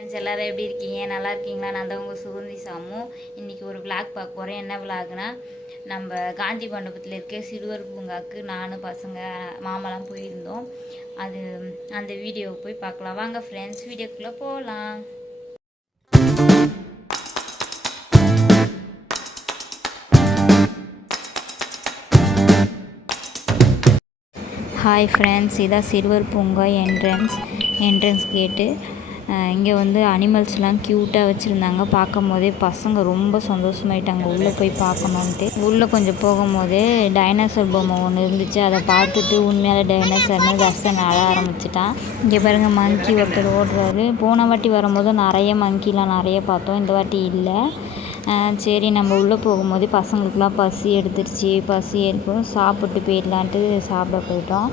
Friends எல்லாரும் எப்படி இருக்கீங்க? நல்லா இருக்கீங்களா? நான் தான் உங்கள் சுகந்தி சாமு. இன்றைக்கி ஒரு விளாக் பார்க்க போகிறேன் என்ன விளாக்னா நம்ம காந்தி மண்டபத்தில் இருக்க சிறுவர் பூங்காவுக்கு நான் பசங்க மாமாலாம் போயிருந்தோம். அது அந்த வீடியோவை போய் பார்க்கலாம். வாங்க ஃப்ரெண்ட்ஸ் வீடியோக்குள்ளே போகலாம் ஹாய் ஃப்ரெண்ட்ஸ் இதான் சிறுவர் பூங்கா என்ட்ரன்ஸ் என்ட்ரன்ஸ் கேட்டு இங்கே வந்து அனிமல்ஸ்லாம் க்யூட்டாக வச்சுருந்தாங்க. பார்க்கும் போதே பசங்க ரொம்ப சந்தோஷமாயிட்டாங்க. உள்ளே போய் பார்க்கணுன்ட்டு உள்ளே கொஞ்சம் போகும்போதே டைனோசர் பொம்மை ஒன்று இருந்துச்சு. அதை பார்த்துட்டு உண்மையால டைனோசர்னு தர்சன் அழ ஆரம்பிச்சிட்டான். இங்கே பாருங்கள் மங்கி ஒருத்தர் ஓடுறாரு. போன வாட்டி வரும்போது நிறைய மங்கிலாம் நிறைய பார்த்தோம். இந்த வாட்டி இல்லை. சரி நம்ம உள்ளே போகும்போது பசங்களுக்குலாம் பசி எடுத்துருச்சு. பசி இருக்கும் சாப்பிட்டு போயிடலான்ட்டு சாப்பிட போயிட்டோம்.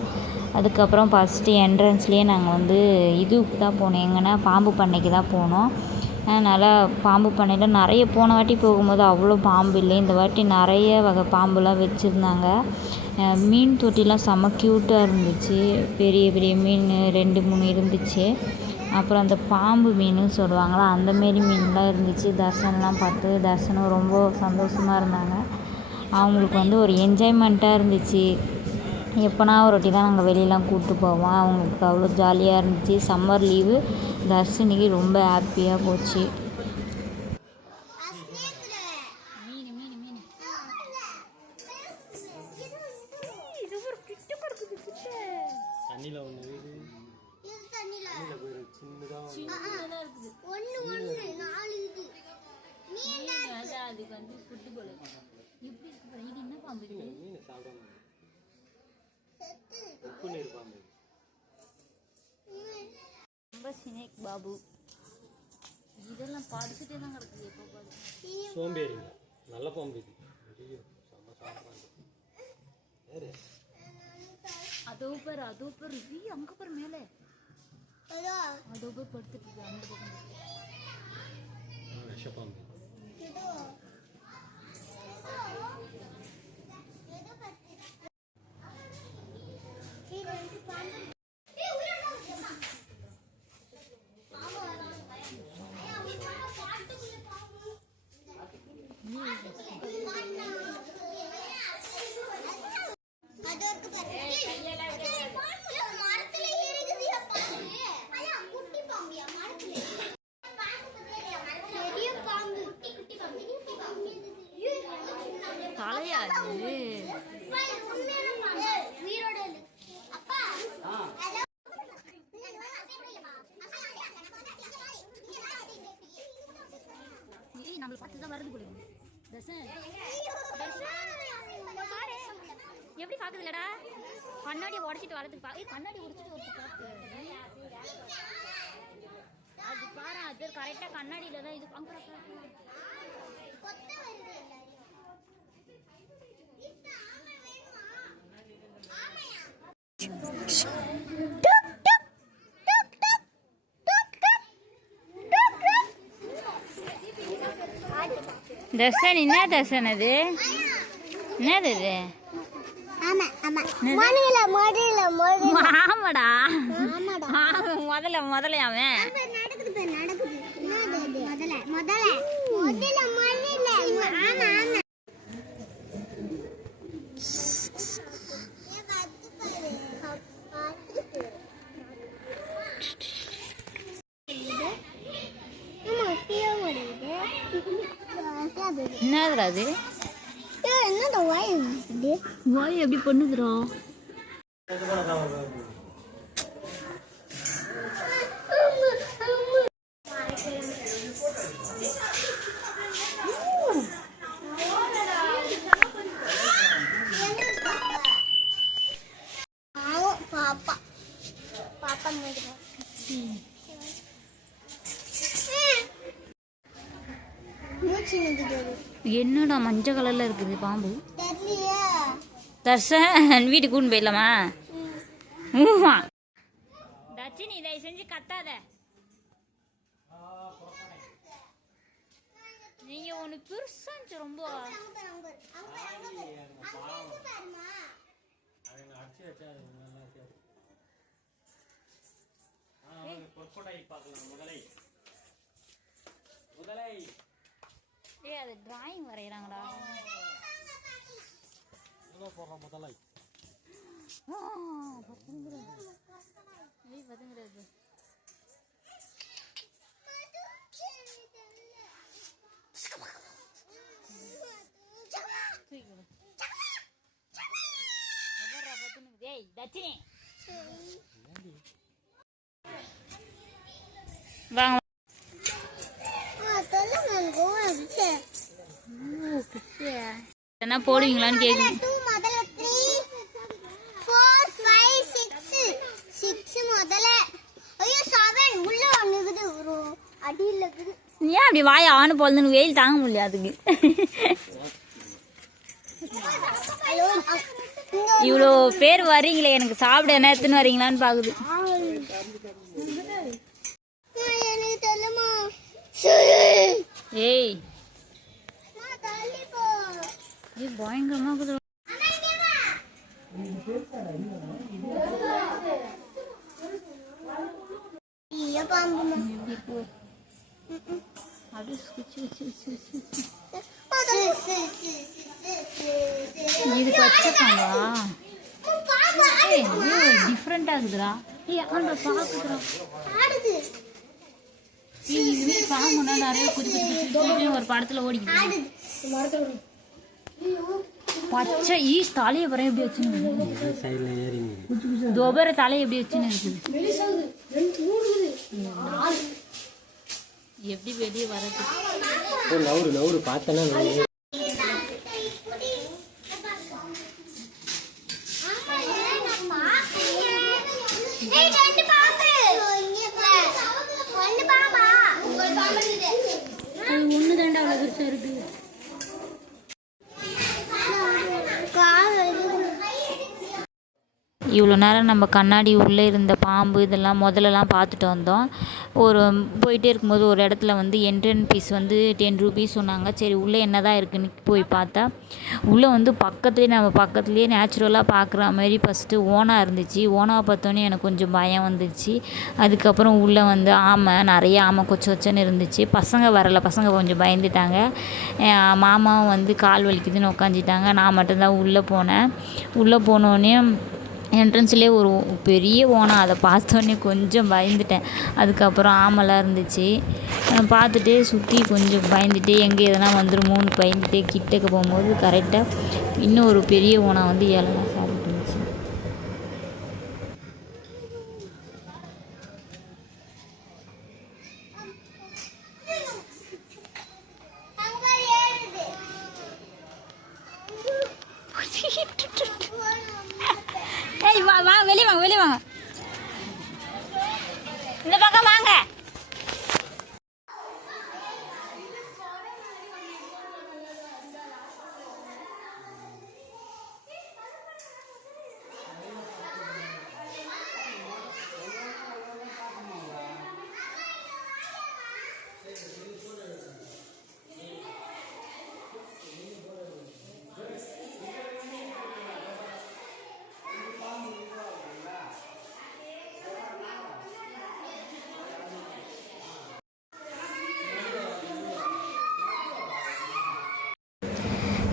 அதுக்கப்புறம் ஃபஸ்ட்டு என்ட்ரன்ஸ்லேயே நாங்கள் வந்து இதுக்கு தான் போனோம். எங்கன்னா பாம்பு பண்ணைக்கு தான் போனோம். அதனால் பாம்பு பண்ணையில் நிறைய போன வாட்டி போகும்போது அவ்வளோ பாம்பு இல்லை. இந்த வாட்டி நிறைய வகை பாம்புலாம் வச்சுருந்தாங்க. மீன் தொட்டிலாம் செம்ம க்யூட்டாக இருந்துச்சு. பெரிய பெரிய மீன் ரெண்டு மூணு இருந்துச்சு. அப்புறம் அந்த பாம்பு மீன் சொல்லுவாங்களா அந்த மாரி மீன்லாம் இருந்துச்சு. தர்சனெலாம் பார்த்து தர்சனம் ரொம்ப சந்தோஷமாக இருந்தாங்க. அவங்களுக்கு வந்து ஒரு என்ஜாய்மெண்ட்டாக இருந்துச்சு. எப்போனா ஒரு வாட்டி தான் நாங்கள் வெளியெலாம் கூப்பிட்டு போவோம் அவங்களுக்கு அவ்வளோ ஜாலியாக இருந்துச்சு சம்மர் லீவு தர்ஷினிக்கு ரொம்ப ஹாப்பியாக போச்சு அதுக்கு வந்து ஃபுட்டு போல எப்படி. இது என்ன பாம்பு இது மீன் சாப்பிடாம உப்பு நீர் பாம்பு ரொம்ப சினேக் பாபு. இதெல்லாம் படுத்துட்டே தான் கிடக்குது எப்போ பாரு. சோம்பேறிங்க. நல்ல பாம்பு இது. ஐயோ செம்ம சாப்பிட்றாங்க. வேறு அதோ பாரு அதோ பாரு. வீ அங்க பாரு மேலே. அதோ படுத்துட்டு அந்த பக்கம் பாம்பு இதோ அது இருக்கு பாரு மரத்துல இருக்குதுயா பாம்பு அதான் குட்டி பாம்பியா மரத்துல பெரிய பாம்பு குட்டி குட்டி பாம்பு குட்டி பாம்பு தலையா இது உண்மையான பாம்பு உயிரோட இருக்கு அப்பா ஹலோ ஏய் நம்மள பார்த்து தான் வருது போல தர்ஷன். எப்படி பாக்குதுலடா கண்ணாடி உடைச்சிட்டு வரதுக்கு பா கண்ணாடி உடைச்சிட்டு வரது பாக்கு அது பாரு அது கரெக்டா கண்ணாடியில தான் இது அங்க பாரு, பாரு, பாரு. கொத்த வருது எல்லாரும் இப்ப ஆமை வேணுமா ஆமையா தர்ஷன் என்ன தர்ஷன் அது? என்னது இது? ஆமாடா ஆமாடா ஆமா முதல்ல முதல்ல அவன். முதல்ல முதல்ல. முதல்ல அது என்னது வாய் இது வாய் எப்படி பண்ணுதுடா? பாவம் பாப்பா. பாப்பா மூச்சு நிக்குது. என்னடா மஞ்சள் கலர்ல இருக்குது பாம்பு? தர்ஷன் வீட்டுக்கு கூண்டு போயிடலாமா? ஊமா தட்சினி தயவு செஞ்சு கத்தாத. நீங்க ஒண்ணு பெருசாச்சு ரொம்ப. அங்க அங்க பாருமா அதை முதலை வரைகிறாங்கடா எவ்வளோ போடுறோம் முதல்ல ஏய் பதுங்கிறது தூக்கிடு? ஏய் தட்சினி வாங்க என்ன போடுவீங்களான்னு கேட்குறேன் டூ முதல்ல three four five six six முதல்ல ஐயோ செவன் உள்ள ஒன்று இருக்குது ஒரு அடியில் இருக்குது. ஏன் அப்படி வாய ஆணு போலதுன்னு வெயில் தாங்க முடியல அதுக்கு? இவ்வளோ பேர் வர்றீங்களே எனக்கு சாப்பிட என்ன எடுத்துன்னு வரீங்களான்னு பார்க்குது ஏய் தள்ளி போ ஏய் பயங்கரமாக இருக்குது ஐயோ பாம்புமா அப்படியே சுச்சி வச்சு வச்சு வச்சு வச்சு. பாம்பு இது பச்சை பாம்பா. ஏய் டிஃப்ரெண்ட்டாக இருக்குதுடா. ஏய் ஆடுது. ஏய் இதுவே பாம்புனா நிறைய குச்சி குச்சி குச்சி ஒரு படத்தில் ஓடிக்கிட்டு ஆடுது. பச்சை ஈஸ் தலையை வர எப்படி வச்சுன்னு துபர தலையை எப்படி வச்சுன்னு இருக்குது எப்படி வெளியே வரது நவுறு நவுறு பாம்பு ஒன்று தாண்டா அவ்வளோ பெருசாக இருக்குது இவ்வளோ நேரம் நம்ம கண்ணாடி உள்ளே இருந்த பாம்பு இதெல்லாம் முதல்லலாம் பார்த்துட்டு வந்தோம். ஒரு போயிட்டே இருக்கும்போது ஒரு இடத்துல வந்து என்ட்ரன் ஃபீஸ் வந்து டென் ருபீஸ் சொன்னாங்க. சரி உள்ளே என்ன தான் இருக்குன்னு போய் பார்த்தா உள்ளே வந்து பக்கத்துலேயே நம்ம பக்கத்துலேயே நேச்சுரலாக பார்க்குற மாதிரி ஃபஸ்ட்டு ஓனாக இருந்துச்சு. ஓனாவை பார்த்தோன்னே எனக்கு கொஞ்சம் பயம் வந்துச்சு. அதுக்கப்புறம் உள்ளே வந்து ஆமை நிறைய ஆமை கொச்சு கொச்சன்னு இருந்துச்சு. பசங்க வரல பசங்க கொஞ்சம் பயந்துட்டாங்க. மாமாவும் வந்து கால் வலிக்குதுன்னு உட்காந்துட்டாங்க நான் மட்டும்தான் உள்ளே போனேன். உள்ளே போனோடனே என்ட்ரன்ஸ்லேயே ஒரு பெரிய ஓனம் அதை பார்த்தோன்னே கொஞ்சம் பயந்துட்டேன். அதுக்கப்புறம் ஆமெல்லாம் இருந்துச்சு. பார்த்துட்டே சுற்றி கொஞ்சம் பயந்துட்டே எங்கே எதனா வந்துடுமோன்னு பயந்துட்டே கிட்டக்க போகும்போது கரெக்டாக இன்னும் ஒரு பெரிய ஓனம் வந்து இலலாம் சாப்பிட்டு இருந்துச்சு ஏய் வா வா வெளியே வாங்க வெளியே வாங்க இந்த பக்கம் வாங்க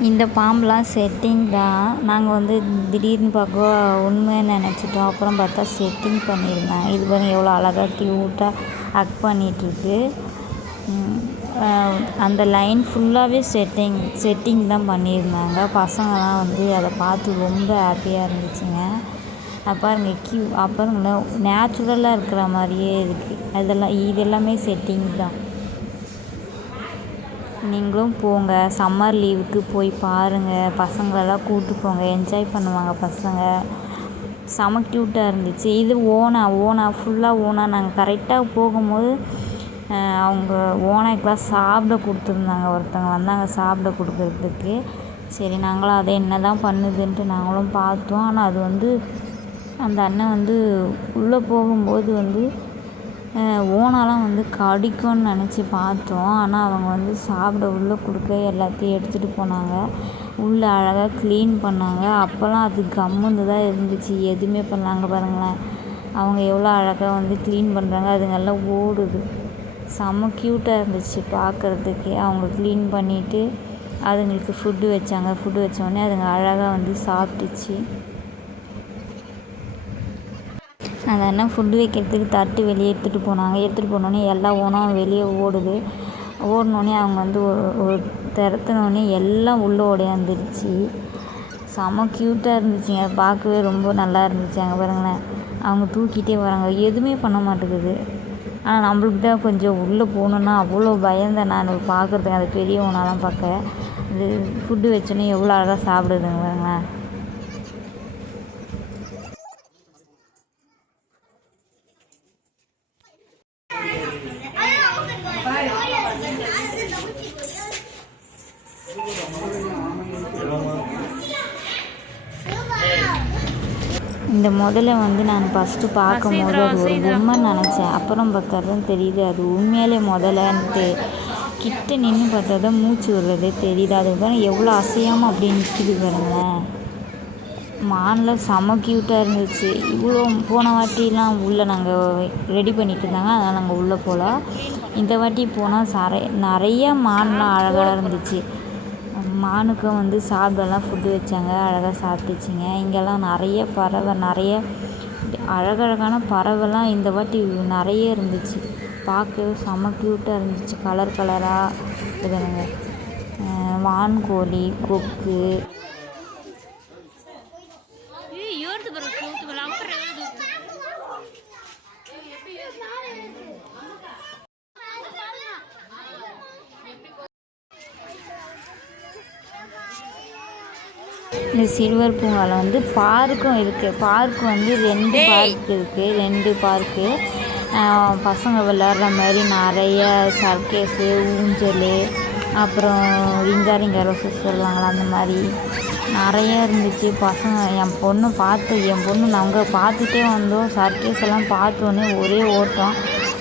இந்த பாம்புலாம் செட்டிங் தான் நாங்கள் வந்து திடீர்னு பார்க்க உண்மைன்னு நினச்சிட்டோம். அப்புறம் பார்த்தா செட்டிங் பண்ணியிருந்தாங்க இது பாருங்க எவ்வளோ அழகாக க்யூட்டாக அக் பண்ணிகிட்ருக்கு அந்த லைன் ஃபுல்லாகவே செட்டிங் செட்டிங் தான் பண்ணியிருந்தாங்க. பசங்கள்லாம் வந்து அதை பார்த்து ரொம்ப ஹாப்பியாக இருந்துச்சுங்க. அது பாருங்க க்யூ அப்புறம் நேச்சுரலாக இருக்கிற மாதிரியே இருக்குது அதெல்லாம் இது எல்லாமே செட்டிங் தான். நீங்களும் போங்க. சம்மர் லீவுக்கு போய் பாருங்கள் பசங்களெல்லாம் கூப்பிட்டு போங்க. என்ஜாய் பண்ணுவாங்க பசங்க. செம க்யூட்டாக இருந்துச்சு. இது ஓனா ஓனா ஃபுல்லாக ஓனா. நாங்கள் கரெக்டாக போகும்போது அவங்க ஓனாக்கெலாம் சாப்பிட கொடுத்துருந்தாங்க. ஒருத்தவங்க வந்தாங்க சாப்பிட கொடுக்குறதுக்கு. சரி நாங்களும் அதை என்ன தான் பண்ணுதுன்ட்டு நாங்களும் பார்த்தோம். ஆனால் அது வந்து அந்த அண்ணன் வந்து உள்ளே போகும்போது வந்து ஓனாலாம் வந்து கடிக்கும்னு நினச்சி பார்த்தோம். ஆனால் அவங்க வந்து சாப்பிட உள்ளே கொடுக்க எல்லாத்தையும் எடுத்துகிட்டு போனாங்க. உள்ளே அழகாக க்ளீன் பண்ணாங்க. அப்போல்லாம் அது கம்முன்னு தான் இருந்துச்சு. எதுவுமே பண்ணாங்க பாருங்களேன். அவங்க எவ்வளோ அழகாக வந்து க்ளீன் பண்ணுறாங்க அதுங்கெல்லாம் ஓடுது. செம்ம க்யூட்டாக இருந்துச்சு பார்க்குறதுக்கே. அவங்க க்ளீன் பண்ணிவிட்டு அதுங்களுக்கு ஃபுட்டு வச்சாங்க. ஃபுட்டு வச்சோடனே அதுங்க அழகாக வந்து சாப்பிட்டுச்சு. அந்த அண்ணன் ஃபுட்டு வைக்கிறதுக்கு தட்டு வெளியே எடுத்துகிட்டு போனாங்க. எடுத்துகிட்டு போனோடனே எல்லா ஓனம் வெளியே ஓடுது. ஓடினோடனே அவங்க வந்து ஒரு ஒரு எல்லாம் உள்ளே ஓடியாந்துருச்சு. செம க்யூட்டாக இருந்துச்சுங்க. பார்க்கவே ரொம்ப நல்லா இருந்துச்சு அங்கே பாருங்களேன் அவங்க தூக்கிட்டே வராங்க. எதுவுமே பண்ண மாட்டேங்குது. ஆனால் நம்மளுக்கு தான் கொஞ்சம் உள்ளே போகணுன்னா அவ்வளோ பயந்தேன் நான் பார்க்குறதுக்கு அந்த பெரிய ஓனாலாம் பார்க்க. இது ஃபுட்டு வச்சோன்னே எவ்வளோ அழகாக சாப்பிடுதுங்க பாருங்களேன். இந்த முதல்ல வந்து நான் ஃபஸ்ட்டு பார்க்கும்போது அது ஒரு பொம்மை நினச்சேன். அப்புறம் பார்த்தா தான் தெரியுது. அது உண்மையிலே முதலன்ட்டு கிட்ட நின்று பார்த்தா தான் மூச்சு விடுறதே தெரியுது. அது பாருங்க எவ்வளோ அசையாமல் அப்படியே நிற்கிது பாருங்களேன். மானில் செம க்யூட்டாக இருந்துச்சு. இவ்வளோ போன வாட்டிலாம் உள்ளே நாங்கள் ரெடி பண்ணிட்டு இருந்தாங்க. அதனால் நாங்கள் உள்ளே போகலாம் இந்த வாட்டி போனால் சரை நிறைய மான்லாம் அழகாக இருந்துச்சு. மானுக்கும் வந்து சாப்பிடலாம் ஃபுட்டு வச்சாங்க அழகாக சாப்பிட்டுச்சிங்க. இங்கெல்லாம் நிறைய பறவை நிறைய அழகழகான பறவைலாம் இந்த வாட்டி நிறைய இருந்துச்சு. பார்க்கவே செம க்யூட்டாக இருந்துச்சு. கலர் கலராக இதுங்க வான்கோழி கொக்கு இந்த சில்வர் பூங்காவில் வந்து பார்க்கும் இருக்குது பார்க் வந்து ரெண்டு பார்க் இருக்குது ரெண்டு பார்க்கு பசங்க விளாட்ற மாதிரி நிறைய சர்க்கேஸு ஊஞ்சல் அப்புறம் ரிங்காரிங்க ரோசஸ் சொல்லுவாங்களா அந்த மாதிரி நிறைய இருந்துச்சு. பசங்க என் பொண்ணு பார்த்து என் பொண்ணு நாங்கள் பார்த்துட்டே வந்தோம். சர்க்கேஸ் எல்லாம் பார்த்தோன்னே ஒரே ஓட்டம்.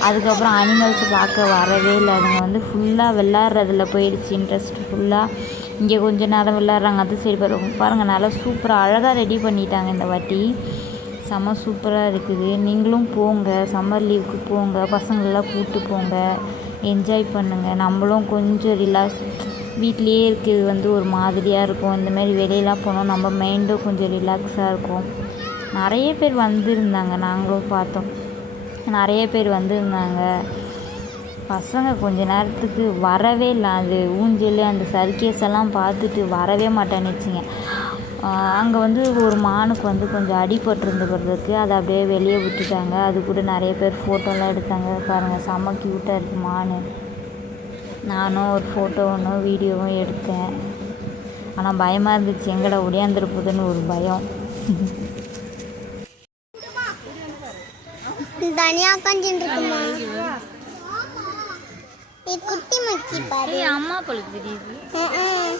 அதுக்கப்புறம் அனிமல்ஸ் பார்க்க வரவே இல்லை. அதுங்க வந்து ஃபுல்லாக விளாட்றதுல போயிடுச்சு. இன்ட்ரெஸ்ட் ஃபுல்லாக இங்கே கொஞ்ச நேரம் விளாட்றாங்க அது சரி பாருங்க பாருங்கள் நல்லா சூப்பராக அழகாக ரெடி பண்ணிட்டாங்க இந்த வாட்டி. செம்ம சூப்பராக இருக்குது. நீங்களும் போங்க சம்மர் லீவுக்கு போங்க பசங்களெல்லாம் கூப்பிட்டு போங்க என்ஜாய் பண்ணுங்கள் நம்மளும் கொஞ்சம் ரிலாக்ஸ் வீட்லேயே இருக்கிறது வந்து ஒரு மாதிரியாக இருக்கும். இந்த மாதிரி வெளியெல்லாம் போனோம் நம்ம மைண்டும் கொஞ்சம் ரிலாக்ஸாக இருக்கும். நிறைய பேர் வந்திருந்தாங்க நாங்களும் பார்த்தோம். நிறைய பேர் வந்திருந்தாங்க. பசங்க கொஞ்ச நேரத்துக்கு வரவே இல்லை. அது ஊஞ்சல் அந்த சர்க்கேஸ் எல்லாம் பார்த்துட்டு வரவே மாட்டேன்னுச்சுங்க அங்கே வந்து ஒரு மானுக்கு வந்து கொஞ்சம் அடிபட்டிருந்துக்கிறதுக்கு அதை அப்படியே வெளியே விட்டுட்டாங்க. அது கூட நிறைய பேர் ஃபோட்டோலாம் எடுத்தாங்க. பாருங்கள் செம்ம க்யூட்டாக இருக்குது மான். நானும் ஒரு ஃபோட்டோ ஒன்றும் வீடியோவும் எடுத்தேன். ஆனால் பயமாக இருந்துச்சு. எங்கடா ஒடியாந்துருப்புதுன்னு ஒரு பயம். தனியாக உட்காந்துட்டு இருக்குமா? குட்டி மக்கி பாரு. அம்மா பழுக்கு தெரியுது ம்ம்.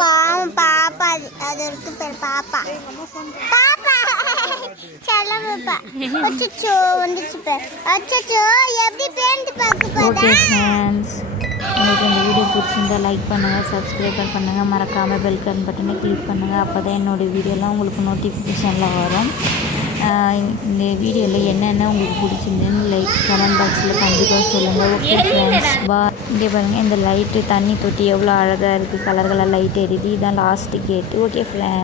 பாவம் பாப்பா அது அது இருக்கு பேர் பாப்பா. பாப்பா. செல்ல பாப்பா. அச்சச்சோ வந்துச்சு பேர். அச்சச்சோ எப்படி பேண்ட் பார்க்க போதா? உங்களுக்கு இந்த வீடியோ பிடிச்சிருந்தா லைக் பண்ணுங்கள் சப்ஸ்கிரைப் பண்ணுங்கள் மறக்காமல் பெல் கன் பட்டனை கிளிக் பண்ணுங்கள் அப்போ தான் என்னோடய வீடியோலாம் உங்களுக்கு நோட்டிஃபிகேஷனில் வரும். இந்த வீடியோவில் என்னென்ன உங்களுக்கு பிடிச்சிருந்துன்னு லைக் கமெண்ட் பாக்ஸில் கண்டிப்பாக சொல்லுங்கள் ஓகே ஃப்ரெண்ட்ஸ் பா இங்கே பாருங்கள் இந்த லைட்டு தண்ணி தொட்டி எவ்வளோ அழகாக இருக்குது கலர் கலர் லைட் எரியுது. இதான் லாஸ்ட்டு கேட்டு ஓகே ஃப்ரெண்ட்ஸ்